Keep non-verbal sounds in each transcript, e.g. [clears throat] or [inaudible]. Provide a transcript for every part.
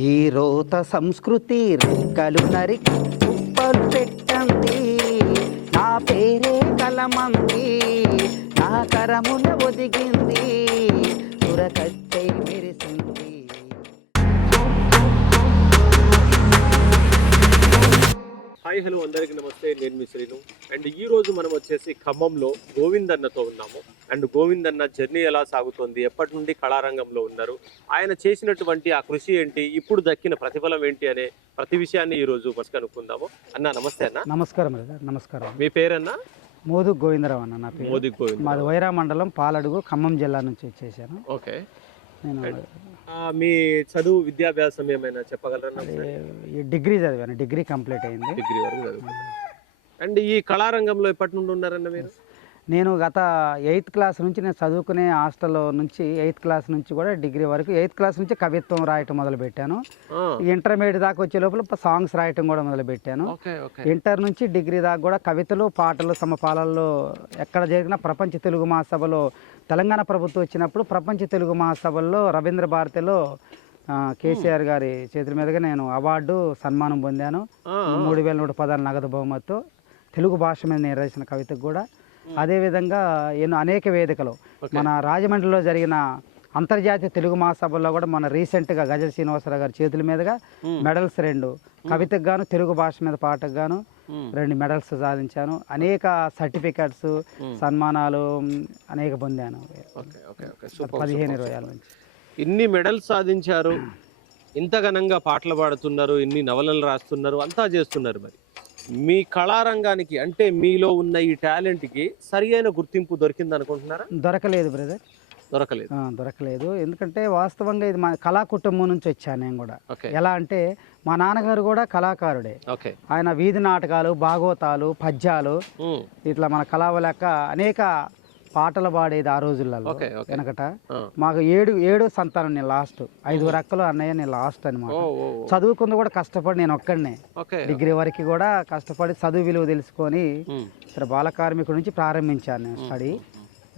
ఈ రోత సంస్కృతి రెక్కలు నరికి కుప్పలు పెట్టండి. నా పేరే కలమంది నా కరమున ఒదిగింది. తురకట్టై మెరిసింది. హాయ్ హలో అందరికీ నమస్తే నేను మీ శ్రీను. అండ్ ఈ రోజు మనం వచ్చేసి ఖమ్మంలో గోవింద్ అన్నతో ఉన్నాము. అండ్ గోవింద్ అన్న జర్నీ ఎలా సాగుతోంది? ఎప్పటి నుండి కళారంగంలో ఉన్నారు? ఆయన చేసినటువంటి ఆ కృషి ఏంటి? ఇప్పుడు దక్కిన ప్రతిఫలం ఏంటి అనే ప్రతి విషయాన్ని ఈ రోజు బస్ కనుక్కుందాము అన్న నమస్తే అన్న. నమస్కారం నమస్కారం. మీ పేరన్న? మోదు గోవిందరావు అన్న నా పేరు. మోదీ గోవింద్ మాది వైరా మండలం పాలడుగు ఖమ్మం జిల్లా నుంచి వచ్చేసాను. ఓకే. నేను మీ చదువు విద్యాభ్యాసం ఏమైనా చెప్పగలరా? ఈ డిగ్రీ చదివాను డిగ్రీ కంప్లీట్ అయింది. డిగ్రీ వరకు చదువుకున్నారు అండ్ ఈ కళారంగంలో ఎప్పటి నుండి ఉన్నారన్న మీరు? నేను గత ఎయిత్ క్లాస్ నుంచి నేను చదువుకునే హాస్టల్లో నుంచి ఎయిత్ క్లాస్ నుంచి కూడా డిగ్రీ వరకు ఎయిత్ క్లాస్ నుంచి కవిత్వం రాయటం మొదలుపెట్టాను. ఇంటర్మీడియట్ దాకా వచ్చే లోపల సాంగ్స్ రాయటం కూడా మొదలుపెట్టాను. ఇంటర్ నుంచి డిగ్రీ దాకా కూడా కవితలు పాటలు సమపాలల్లో ఎక్కడ జరిగిన ప్రపంచ తెలుగు మహాసభలో తెలంగాణ ప్రభుత్వం వచ్చినప్పుడు ప్రపంచ తెలుగు మహాసభల్లో రవీంద్ర భారతిలో కేసీఆర్ గారి చేతుల మీదుగా నేను అవార్డు సన్మానం పొందాను. మూడు వేల నూట పదాలు నగదు బహుమతితో తెలుగు భాష మీద నేను రాసిన కవితకు కూడా. అదేవిధంగా ఎన్నో అనేక వేదికలు. మన రాజమండ్రిలో జరిగిన అంతర్జాతీయ తెలుగు మహాసభల్లో కూడా మన రీసెంట్గా గజల్ శ్రీనివాసరావు గారి చేతుల మీదుగా మెడల్స్ రెండు. కవితకు గాను తెలుగు భాష మీద పాటకు గాను. రెండు మెడల్స్ సాధించాను. అనేక సర్టిఫికెట్స్ సన్మానాలు అనేక పొందాను. పదిహేను ఇరవై ఏళ్ళ నుంచి. ఇన్ని మెడల్స్ సాధించారు ఇంత ఘనంగా పాటలు పాడుతున్నారు ఇన్ని నవలలు రాస్తున్నారు అంతా చేస్తున్నారు మరి. మీ కళారంగానికి అంటే మీలో ఉన్న ఈ టాలెంట్కి సరి అయిన గుర్తింపు దొరికింది అనుకుంటున్నారా దొరకలేదు బ్రదర్. దొరకలేదు. దొరకలేదు. ఎందుకంటే వాస్తవంగా ఇది మా కళా కుటుంబం నుంచి వచ్చాను నేను కూడా. ఎలా అంటే మా నాన్నగారు కూడా కళాకారుడే. ఆయన వీధి నాటకాలు భాగవతాలు పద్యాలు ఇట్లా మన కళావ లెక్క అనేక పాటలు పాడేది ఆ రోజులలో వెనకట. మాకు ఏడు ఏడు సంతానం నేను లాస్ట్. ఐదు రక్కలు అన్నయ్య నేను లాస్ట్ అనమాట. చదువుకుంది కూడా కష్టపడి నేను ఒక్కడనే. డిగ్రీ వరకు కూడా కష్టపడి చదువు విలువ తెలుసుకొని ఇక్కడ బాల కార్మికుడి నుంచి ప్రారంభించాను నేను స్టడీ.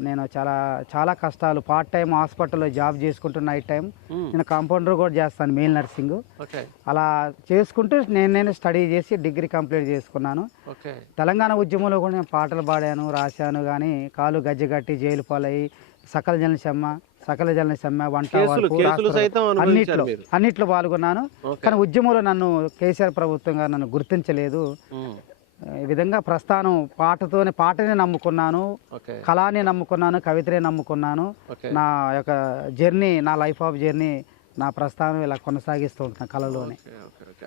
నేను చాలా చాలా కష్టాలు. పార్ట్ టైం హాస్పిటల్లో జాబ్ చేసుకుంటూ నైట్ టైం ఉమ్, నేను కాంపౌండర్ కూడా చేస్తాను మెయిల్ నర్సింగ్ అలా చేసుకుంటూ నేను నేను స్టడీ చేసి డిగ్రీ కంప్లీట్ చేసుకున్నాను. తెలంగాణ ఉద్యమంలో కూడా నేను పాటలు పాడాను రాశాను కానీ కాలు గజ్జగట్టి జైలు పాలయ్యి సకల జన సెమ్మ సకల జన సెమ్మ వంట అన్నిట్లో అన్నిట్లో పాల్గొన్నాను. కానీ ఉద్యమంలో నన్ను కేసీఆర్ ప్రభుత్వం గారు నన్ను గుర్తించలేదు. ఉమ్, ఈ విధంగా ప్రస్థానం పాటతోనే పాటనే నమ్ముకున్నాను. కళాని నమ్ముకున్నాను కవితనే నమ్ముకున్నాను. నా యొక్క జర్నీ నా లైఫ్ ఆఫ్ జర్నీ నా ప్రస్థానం ఇలా కొనసాగిస్తూ ఉంటున్నాను కళలోనే.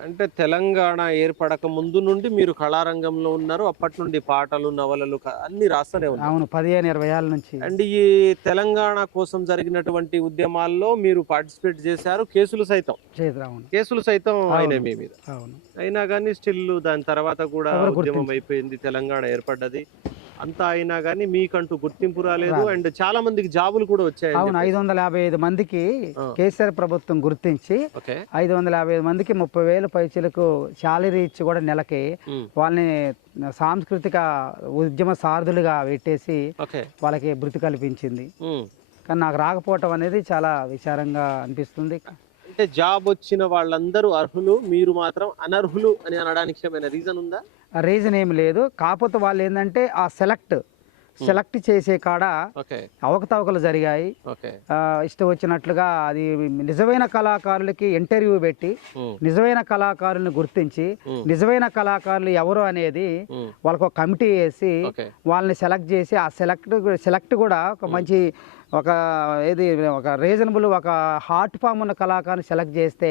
అంటే తెలంగాణ ఏర్పడక ముందు నుండి మీరు కళారంగంలో ఉన్నారు అప్పటి నుండి పాటలు నవలలు అన్ని రాస్తూనే ఉన్నారు. అవును పదిహేను ఇరవై ఏళ్ళ నుంచి. అండ్ ఈ తెలంగాణ కోసం జరిగినటువంటి ఉద్యమాల్లో మీరు పార్టిసిపేట్ చేశారు కేసులు సైతం. చేతురావును కేసులు సైతం అయినాయి మీ మీద. అవును. అయినా కానీ స్టిల్ దాని తర్వాత కూడా ఉద్యమం అయిపోయింది తెలంగాణ ఏర్పడ్డది. అంతా అయినా కానీ మీకంటూ గుర్తింపు రాలేదు అండ్ చాలా మందికి జాబులు కూడా వచ్చాయి అవును ఐదు వందల యాభై ఐదు మందికి. కేసీఆర్ ప్రభుత్వం గుర్తించి ఐదు వందల యాభై ఐదు మందికి ముప్పై వేల పైచలకు శాలరీ ఇచ్చి కూడా నెలకి వాళ్ళని సాంస్కృతిక ఉద్యమ సారథులుగా పెట్టేసి వాళ్ళకి భృతి కల్పించింది. కానీ నాకు రాకపోవటం అనేది చాలా విచారంగా అనిపిస్తుంది. అంటే జాబ్ వచ్చిన వాళ్ళందరూ అర్హులు మీరు మాత్రం అనర్హులు అని అనడానికి ఏమైనా రీజన్ ఉందా? ఆ రీజన్ ఏమి లేదు. కాకపోతే వాళ్ళు ఏంటంటే ఆ సెలెక్ట్ సెలెక్ట్ చేసే కాడ అవకతవకలు జరిగాయి. ఇష్టం వచ్చినట్లుగా అది నిజమైన కళాకారులకి ఇంటర్వ్యూ పెట్టి ఉమ్, నిజమైన కళాకారుల్ని గుర్తించి ఉమ్, నిజమైన కళాకారులు ఎవరు అనేది వాళ్ళకు ఒక కమిటీ వేసి వాళ్ళని సెలెక్ట్ చేసి ఆ సెలెక్ట్ సెలెక్ట్ కూడా ఒక మంచి ఒక ఏది ఒక రీజనబుల్ ఒక హార్ట్ ఫామ్ ఉన్న కళాకారుని సెలెక్ట్ చేస్తే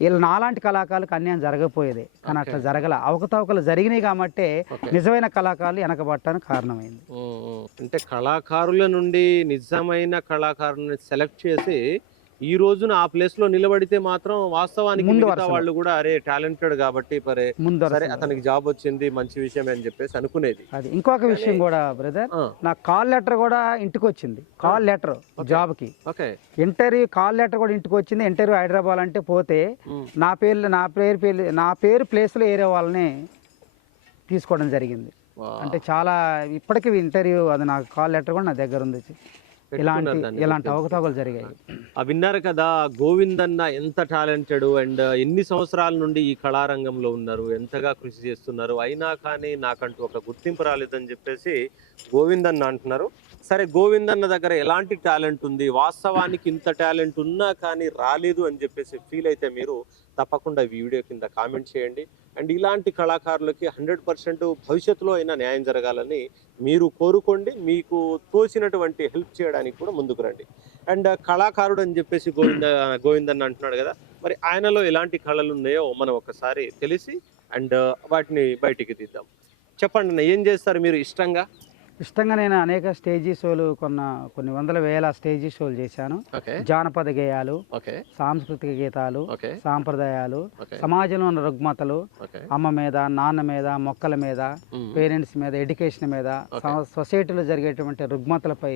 వీళ్ళు నాలాంటి కళాకారులకు అన్యాయం జరగకపోయేది. కానీ అట్లా జరగల. అవకతవకలు జరిగినాయి కాబట్టి నిజమైన కళాకారులు వెనకబట్టడానికి కారణమైంది. అంటే కళాకారుల నుండి నిజమైన కళాకారుని సెలెక్ట్ చేసి ఈ రోజున ఆ ప్లేస్లో నిలబడితే మాత్రం వాస్తవానికి మిగతా. వాళ్ళు కూడా అరే టాలెంటెడ్ కాబట్టి పరే ముందు సరే అతనికి జాబ్ వచ్చింది మంచి విషయం అని చెప్పేసి అనుకునేది. అది ఇంకొక విషయం కూడా బ్రదర్ నా కాల్ లెటర్ కూడా ఇంటికి వచ్చింది కాల్ లెటర్ జాబ్కి ఓకే. ఇంటర్వ్యూ కాల్ లెటర్ కూడా ఇంటికి వచ్చింది ఇంటర్వ్యూ హైదరాబాద్ అంటే పోతే నా పేరు నా పేరు పేరు నా పేరు ప్లేస్లో ఏరే వాళ్ళని తీసుకోవడం జరిగింది. అంటే చాలా ఇప్పటికీ ఇంటర్వ్యూ అది నాకు కాల్ లెటర్ కూడా నా దగ్గర ఉంది. ఇలాంటి ఇలాంటి అవకతవకలు జరిగాయి. ఆ విన్నారు కదా గోవిందన్న ఎంత టాలెంటెడ్ అండ్ ఎన్ని సంవత్సరాల నుండి ఈ కళారంగంలో ఉన్నారు ఎంతగా కృషి చేస్తున్నారు అయినా కానీ నాకంటూ ఒక గుర్తింపు రాలేదని చెప్పేసి గోవిందన్న అంటున్నారు. సరే గోవిందన్న దగ్గర ఎలాంటి టాలెంట్ ఉంది? వాస్తవానికి ఇంత టాలెంట్ ఉన్నా కానీ రాలేదు అని చెప్పేసి ఫీల్ అయితే మీరు తప్పకుండా ఈ వీడియో కింద కామెంట్ చేయండి. అండ్ ఇలాంటి కళాకారులకి హండ్రెడ్ పర్సెంట్ భవిష్యత్తులో అయినా న్యాయం జరగాలని మీరు కోరుకోండి. మీకు తోచినటువంటి హెల్ప్ చేయడానికి కూడా ముందుకు రండి. అండ్ కళాకారుడు అని చెప్పేసి గోవింద గోవిందన్ అంటున్నాడు కదా మరి ఆయనలో ఎలాంటి కళలు ఉన్నాయో మనం ఒకసారి తెలిసి అండ్ వాటిని బయటికి తీద్దాం. చెప్పండి అన్న, ఏం చేస్తారు మీరు ఇష్టంగా? ఇష్టంగా నేను అనేక స్టేజీ షోలు కొన్న కొన్ని వందల వేల స్టేజీ షోలు చేశాను. జానపద గేయాలు సాంస్కృతిక గీతాలు సాంప్రదాయాలు సమాజంలో ఉన్న రుగ్మతలు అమ్మ మీద నాన్న మీద మొక్కల మీద పేరెంట్స్ మీద ఎడ్యుకేషన్ మీద సొసైటీలో జరిగేటువంటి రుగ్మతలపై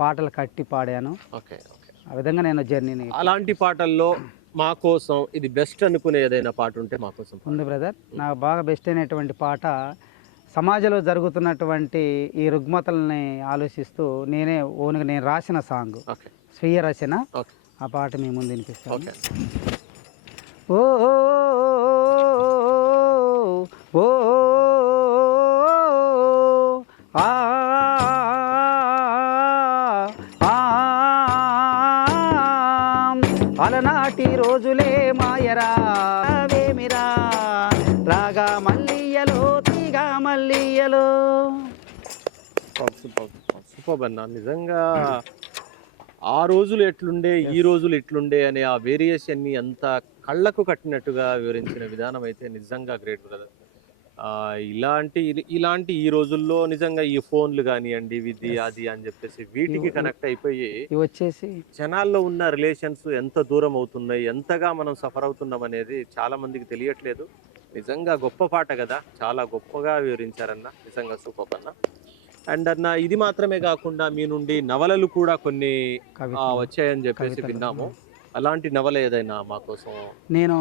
పాటలు కట్టి పాడాను. ఆ విధంగా నేను జర్నీని అలాంటి పాటల్లో మా కోసం ఇది బెస్ట్ అనుకునే ఏదైనా పాట ఉంటే మా కోసం ఉంది బ్రదర్. నాకు బాగా బెస్ట్ అయినటువంటి పాట సమాజంలో జరుగుతున్నటువంటి ఈ రుగ్మతల్ని ఆలోచిస్తూ నేనే ఓన్గా నేను రాసిన సాంగ్ స్వీయ రచన ఆ పాట మీ ముందు వినిపిస్తాను ఓ ఓ ఆ ఆ అలనాటి రోజులే మాయరా వేమిరా సూపర్ అన్న నిజంగా ఆ రోజులు ఎట్లుండే ఈ రోజులు ఎట్లుండే అనే ఆ వేరియేషన్ని అంత కళ్ళకు కట్టినట్టుగా వివరించిన విధానం అయితే నిజంగా గ్రేట్ బ్రదర్. ఇలాంటి ఇలాంటి ఈ రోజుల్లో నిజంగా ఈ ఫోన్లు కానివ్వండి ఇది అది అని చెప్పేసి వీటికి కనెక్ట్ అయిపోయి వచ్చేసి జనాల్లో ఉన్న రిలేషన్స్ ఎంత దూరం అవుతున్నాయి ఎంతగా మనం సఫర్ అవుతున్నాం అనేది చాలా మందికి తెలియట్లేదు. నిజంగా గొప్ప పాట కదా. చాలా గొప్పగా వివరించారన్న. నిజంగా సూపర్ అన్న. అండ్ అన్న ఇది మాత్రమే కాకుండా మీ నుండి నవలలు కూడా కొన్ని వచ్చాయని చెప్పేసి. విన్నాము. అలాంటి నవల ఏదైనా మా కోసం? నేను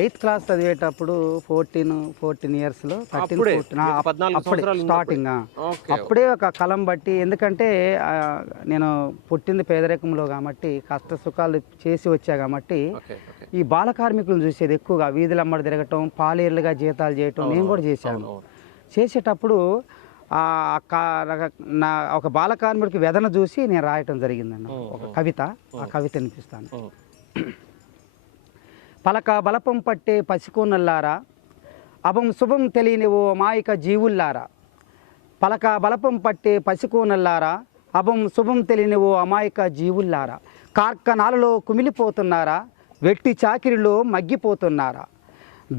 ఎయిత్ క్లాస్ చదివేటప్పుడు ఫోర్టీన్ ఫోర్టీన్ ఇయర్స్లో థర్టీన్ ఫోర్టీన్ సంవత్సరాలు స్టార్టింగ్ అప్పుడే ఒక కలం బట్టి ఎందుకంటే నేను పుట్టింది పేదరికంలో కాబట్టి కష్ట సుఖాలు చేసి వచ్చా కాబట్టి ఈ బాల కార్మికులను చూసేది ఎక్కువగా వీధులమ్మడి తిరగటం పాలేర్లుగా జీతాలు చేయటం నేను కూడా చేశాను. చేసేటప్పుడు నా ఒక బాల కార్మికుడికి వెదన చూసి నేను రాయటం జరిగిందన్న. ఒక. కవిత ఆ కవిత వినిపిస్తాను. అవును. [clears throat] పలక బలపం పట్టే పసికోనల్లారా అభం శుభం తెలియని ఓ మాయిక జీవుల్లారా. పలక బలపం పట్టే పసికోనల్లారా అభం శుభం తెలియని ఓ అమాయక జీవుల్లారా. కార్ఖానాలలో కుమిలిపోతున్నారా వెట్టి చాకిరిలో మగ్గిపోతున్నారా?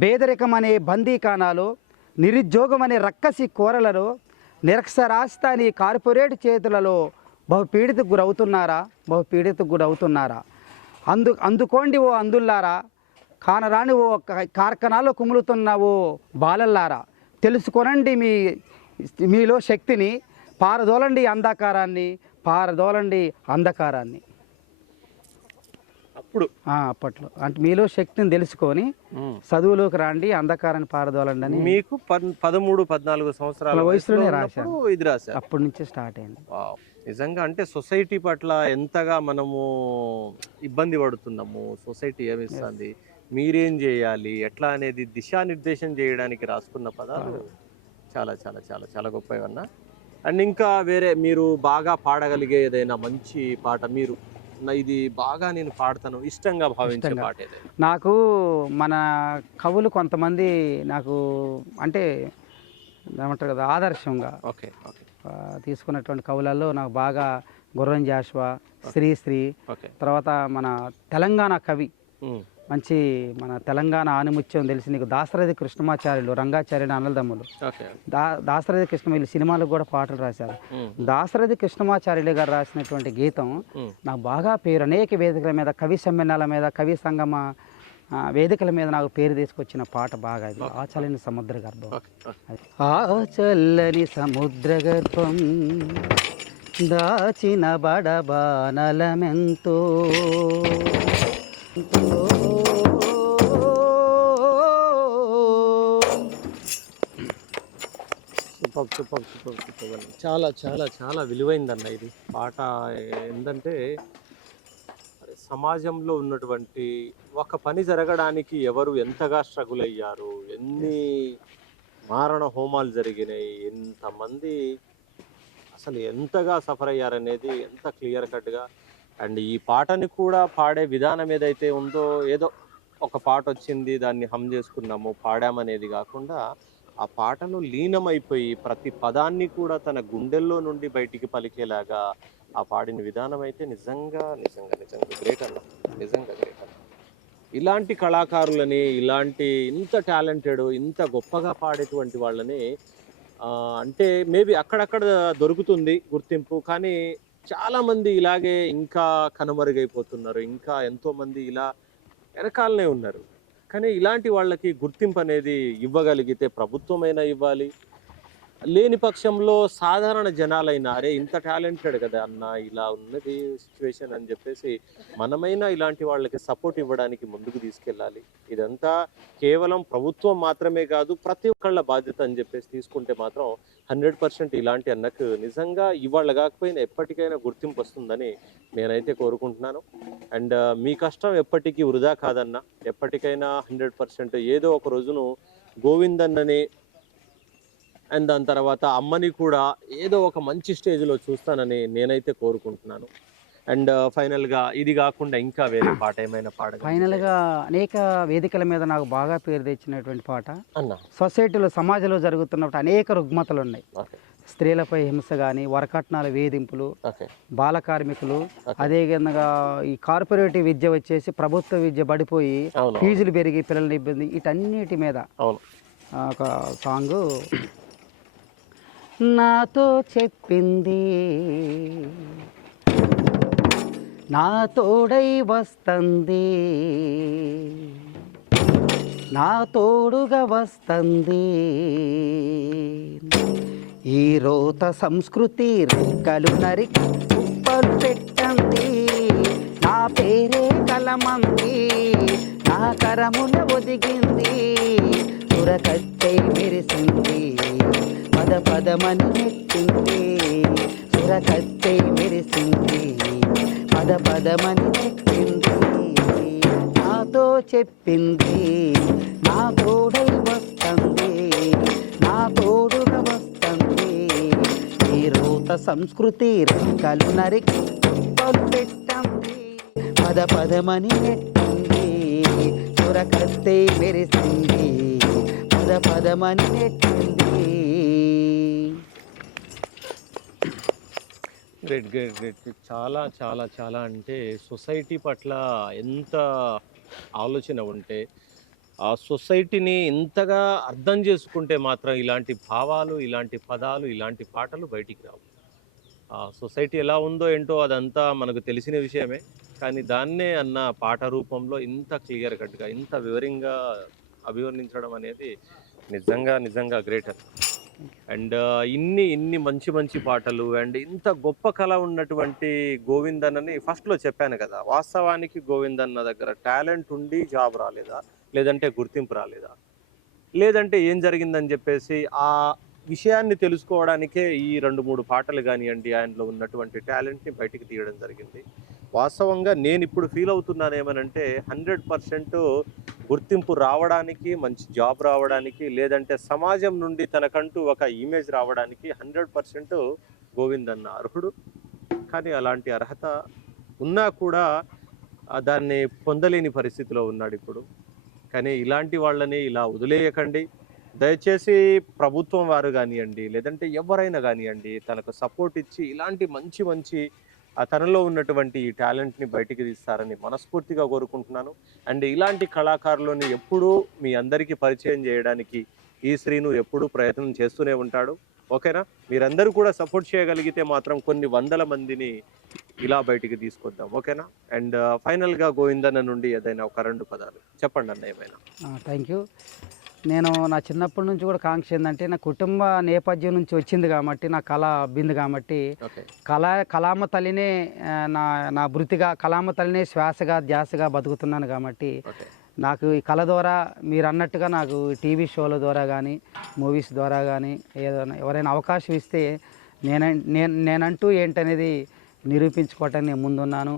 బేదరికమనే బందీకానాలో నిరుద్యోగమనే రక్కసి కోరలలో నిరక్షరాస్తాని కార్పొరేట్ చేతులలో బహుపీడితకు గురవుతున్నారా? బహుపీడితకు గురవుతున్నారా? అందు అందుకోండి ఓ అందుల్లారా? కానరాని ఓ కార్ఖానాలో కుములుతున్న ఓ బాలల్లారా? తెలుసుకొనండి మీ మీలో శక్తిని పారదోలండి అంధకారాన్ని పారదోలండి అంధకారాన్ని. అప్పుడు అప్పట్లో. అంటే మీలో శక్తిని తెలుసుకొని. చదువులోకి రండి అంధకారాన్ని పారదోలండి అని మీకు పద్- పదమూడు పద్నాలుగు సంవత్సరాల వయసులోనే. ఉన్నప్పుడు ఇది రాశారు. అప్పటి నుంచే స్టార్ట్ అయింది. నిజంగా అంటే సొసైటీ పట్ల ఎంతగా మనము ఇబ్బంది పడుతున్నాము? సొసైటీ ఏమిస్తుంది? మీరేం చేయాలి? ఎట్లా అనేది దిశానిర్దేశం చేయడానికి రాసుకున్న పదాలు చాలా చాలా చాలా చాలా గొప్పవన్న అండ్ ఇంకా వేరే మీరు బాగా పాడగలిగే ఏదైనా మంచి పాట మీరు ఇది బాగా నేను పాడతాను ఇష్టంగా భావించే. పాట నాకు మన కవులు కొంతమంది నాకు అంటే ఏమంటారు కదా ఆదర్శంగా ఓకే ఓకే. తీసుకున్నటువంటి కవులలో నాకు బాగా గుర్రం జాషువా శ్రీశ్రీ తర్వాత మన తెలంగాణ కవి మంచి మన తెలంగాణ ఆనిముత్యం తెలిసి నీకు దాసరథి కృష్ణమాచార్యులు రంగాచార్యులు అన్నదమ్ములు ఓకే. దా దాసరథి కృష్ణ వీళ్ళు సినిమాలకు కూడా పాటలు రాశారు. దాసరథి కృష్ణమాచార్యులు గారు రాసినటువంటి గీతం నాకు బాగా పేరు అనేక వేదికల మీద కవి సమ్మేళనాల మీద కవి సంగమ వేదికల మీద నాకు పేరు తీసుకొచ్చిన పాట బాగా ఇది. ఆ చల్లని సముద్ర గర్భం. ఓకే. ఓకే. ఆ చల్లని సముద్ర గర్భం దాచిన బడబానలమెంతో. సూపర్ సూపర్ సూపర్ సూపర్ చాలా చాలా చాలా విలువైందన్న ఇది పాట ఏంటంటే సమాజంలో ఉన్నటువంటి ఒక పని జరగడానికి ఎవరు ఎంతగా స్ట్రగుల్ అయ్యారు ఎన్ని మారణ హోమాలు జరిగినాయి ఎంతమంది అసలు ఎంతగా సఫర్ అయ్యారనేది ఎంత క్లియర్ కట్గా అండ్ ఈ పాటని కూడా పాడే విధానం ఏదైతే ఉందో ఏదో ఒక పాట వచ్చింది దాన్ని హమ్ చేసుకున్నాము పాడామనేది కాకుండా ఆ పాటలో లీనమైపోయి ప్రతి పదాన్ని కూడా తన గుండెల్లో నుండి బయటికి పలికేలాగా ఆ పాడిన విధానం అయితే నిజంగా నిజంగా నిజంగా గ్రేట్ అన్న. నిజంగా గ్రేట్ అన్న. ఇలాంటి కళాకారులని ఇలాంటి ఇంత టాలెంటెడ్ ఇంత గొప్పగా పాడేటువంటి వాళ్ళని అంటే మేబీ అక్కడక్కడ దొరుకుతుంది గుర్తింపు కానీ చాలామంది ఇలాగే ఇంకా కనుమరుగైపోతున్నారు ఇంకా ఎంతోమంది ఇలా వెనకాలనే ఉన్నారు. కానీ ఇలాంటి వాళ్ళకి గుర్తింపు అనేది ఇవ్వగలిగితే ప్రభుత్వమైనా ఇవ్వాలి? లేని పక్షంలో సాధారణ జనాలైనా అరే ఇంత టాలెంటెడ్ కదా అన్న ఇలా ఉన్నది సిచ్యువేషన్ అని చెప్పేసి మనమైనా ఇలాంటి వాళ్ళకి సపోర్ట్ ఇవ్వడానికి ముందుకు తీసుకెళ్ళాలి. ఇదంతా కేవలం ప్రభుత్వం మాత్రమే కాదు ప్రతి ఒక్కళ్ళ బాధ్యత అని చెప్పేసి తీసుకుంటే మాత్రం హండ్రెడ్ పర్సెంట్ ఇలాంటి అన్నకు నిజంగా ఇవాళ కాకపోయినా ఎప్పటికైనా గుర్తింపు వస్తుందని నేనైతే కోరుకుంటున్నాను. అండ్ మీ కష్టం ఎప్పటికీ వృధా కాదన్న ఎప్పటికైనా హండ్రెడ్ పర్సెంట్ ఏదో ఒక రోజును గోవిందన్నని అండ్ దాని తర్వాత అమ్మని కూడా ఏదో ఒక మంచి స్టేజ్లో చూస్తానని నేనైతే కోరుకుంటున్నాను. అండ్ ఫైనల్గా ఇది కాకుండా ఇంకా వేరే పాట ఏమైనా పాడ ఫైనల్గా అనేక వేదికల మీద నాకు బాగా పేరు తెచ్చినటువంటి పాట. అన్న. సొసైటీలో సమాజంలో జరుగుతున్నప్పుడు అనేక రుగ్మతలు ఉన్నాయి స్త్రీలపై హింస కానీ వరకట్నాల వేధింపులు బాల కార్మికులు. అదేవిధంగా ఈ కార్పొరేటివ్ విద్య వచ్చేసి ప్రభుత్వ విద్య పడిపోయి ఫీజులు పెరిగి పిల్లల ఇబ్బంది వీటన్నిటి మీద ఒక సాంగ్ నాతో చెప్పింది. నా తోడై వస్తుంది. నా తోడుగా వస్తుంది. ఈ రోత సంస్కృతి రెక్కలు నరికి కుప్పలు పెట్టండి నా పేరే కలమంది నా కరముల ఒదిగింది. సురకత్తై మెరిసింది. పద పదమని నెట్టింది సురకత్తై మెరిసింది పద పదమని నెట్టింది. నాతో చెప్పింది నా తోడై వస్తుంది. నా తోడుగా వస్తుంది ఈ రోత సంస్కృతి రెక్కలు నరికి పెట్టండి పద పదమని నెట్టింది చురకత్తే మెరిసింది పద పదమని నెట్టింది గ్రేట్ గ్రేట్ గ్రేట్ చాలా చాలా చాలా అంటే సొసైటీ పట్ల ఎంత ఆలోచన ఉంటే ఆ సొసైటీని ఇంతగా అర్థం చేసుకుంటే మాత్రం ఇలాంటి భావాలు ఇలాంటి పదాలు ఇలాంటి పాటలు బయటికి రావు. ఆ సొసైటీ ఎలా ఉందో ఏంటో అదంతా మనకు తెలిసిన విషయమే. కానీ దాన్నే అన్న పాట రూపంలో ఇంత క్లియర్ కట్గా ఇంత వివరంగా అభివర్ణించడం అనేది నిజంగా నిజంగా గ్రేట్ అండ్ ఇన్ని ఇన్ని మంచి మంచి పాటలు అండ్ ఇంత గొప్ప కళ ఉన్నటువంటి గోవిందన్నని ఫస్ట్లో చెప్పాను కదా. వాస్తవానికి గోవిందన్న దగ్గర టాలెంట్ ఉండి జాబ్ రాలేదా? లేదంటే గుర్తింపు రాలేదా? లేదంటే ఏం జరిగిందని చెప్పేసి ఆ విషయాన్ని తెలుసుకోవడానికే ఈ రెండు మూడు పాటలు కానివ్వండి ఆయనలో ఉన్నటువంటి టాలెంట్ని బయటికి తీయడం జరిగింది. వాస్తవంగా నేను ఇప్పుడు ఫీల్ అవుతున్నాను ఏమనంటే హండ్రెడ్ పర్సెంట్ గుర్తింపు రావడానికి మంచి జాబ్ రావడానికి లేదంటే సమాజం నుండి తనకంటూ ఒక ఇమేజ్ రావడానికి హండ్రెడ్ పర్సెంట్ గోవింద్ అన్న అర్హుడు. కానీ అలాంటి అర్హత ఉన్నా కూడా దాన్ని పొందలేని పరిస్థితిలో ఉన్నాడు ఇప్పుడు. కానీ ఇలాంటి వాళ్ళని ఇలా వదిలేయకండి. దయచేసి ప్రభుత్వం వారు కానివ్వండి లేదంటే ఎవరైనా కానివ్వండి తనకు సపోర్ట్ ఇచ్చి ఇలాంటి మంచి మంచి ఆ తనలో ఉన్నటువంటి ఈ టాలెంట్ని బయటికి తీస్తారని మనస్ఫూర్తిగా కోరుకుంటున్నాను. అండ్ ఇలాంటి కళాకారులని ఎప్పుడూ మీ అందరికీ పరిచయం చేయడానికి ఈ శ్రీను ఎప్పుడూ ప్రయత్నం చేస్తూనే ఉంటాడు. ఓకేనా? మీరందరూ కూడా సపోర్ట్ చేయగలిగితే మాత్రం కొన్ని వందల మందిని ఇలా బయటికి తీసుకొద్దాం. ఓకేనా? అండ్ ఫైనల్గా గోవిందన్న నుండి ఏదైనా ఒక రెండు పదాలు చెప్పండి అన్న ఏమైనా. థ్యాంక్ యూ నేను నా చిన్నప్పటి నుంచి కూడా కాంక్ష ఏంటంటే నా కుటుంబ నేపథ్యం నుంచి వచ్చింది కాబట్టి నా కళ అబ్బింది కాబట్టి కళ కళామ తల్లినే నా నా వృత్తిగా కళామ తల్లినే శ్వాసగా ధ్యాసగా బతుకుతున్నాను కాబట్టి నాకు ఈ కళ ద్వారా మీరు అన్నట్టుగా నాకు టీవీ షోల ద్వారా కానీ మూవీస్ ద్వారా కానీ ఏదైనా ఎవరైనా అవకాశం ఇస్తే నేను నేను నేనంటూ ఏంటనేది నిరూపించుకోవటానికి నేను ముందున్నాను.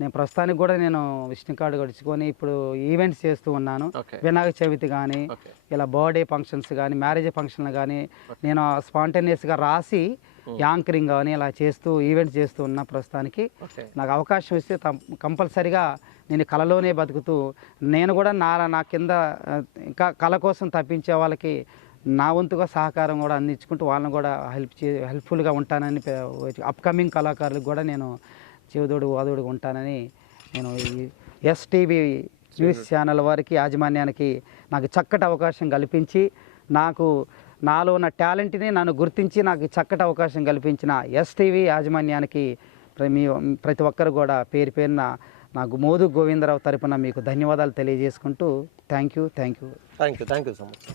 నేను ప్రస్తుతానికి కూడా నేను విష్ణు కార్డు గడుచుకొని ఇప్పుడు ఈవెంట్స్ చేస్తూ ఉన్నాను. వినాయక చవితి కానీ ఇలా బర్త్డే ఫంక్షన్స్ కానీ మ్యారేజ్ ఫంక్షన్లు కానీ నేను స్పాంటేనియస్గా రాసి యాంకరింగ్ కానీ ఇలా చేస్తూ ఈవెంట్స్ చేస్తూ ఉన్నా ప్రస్తుతానికి. నాకు అవకాశం ఇస్తే కంపల్సరిగా నేను కళలోనే బతుకుతూ నేను కూడా నా నా కింద ఇంకా కళ కోసం తప్పించే వాళ్ళకి నా వంతుగా సహకారం కూడా అందించుకుంటూ వాళ్ళని కూడా హెల్ప్ చే హెల్ప్ఫుల్గా ఉంటానని అప్కమింగ్ కళాకారులకు కూడా నేను చెవుదోడు వాదోడు ఉంటానని నేను ఈ ఎస్టీవీ న్యూస్ ఛానల్ వారికి యాజమాన్యానికి నాకు చక్కటి అవకాశం కల్పించి నాకు నాలో ఉన్న టాలెంట్ని నన్ను గుర్తించి నాకు చక్కటి అవకాశం కల్పించిన ఎస్టీవీ యాజమాన్యానికి మీ ప్రతి ఒక్కరు కూడా పేరు పేరున నాకు మోదు గోవిందరావు తరపున మీకు ధన్యవాదాలు తెలియజేసుకుంటూ thank you thank you. Thank you thank you so much.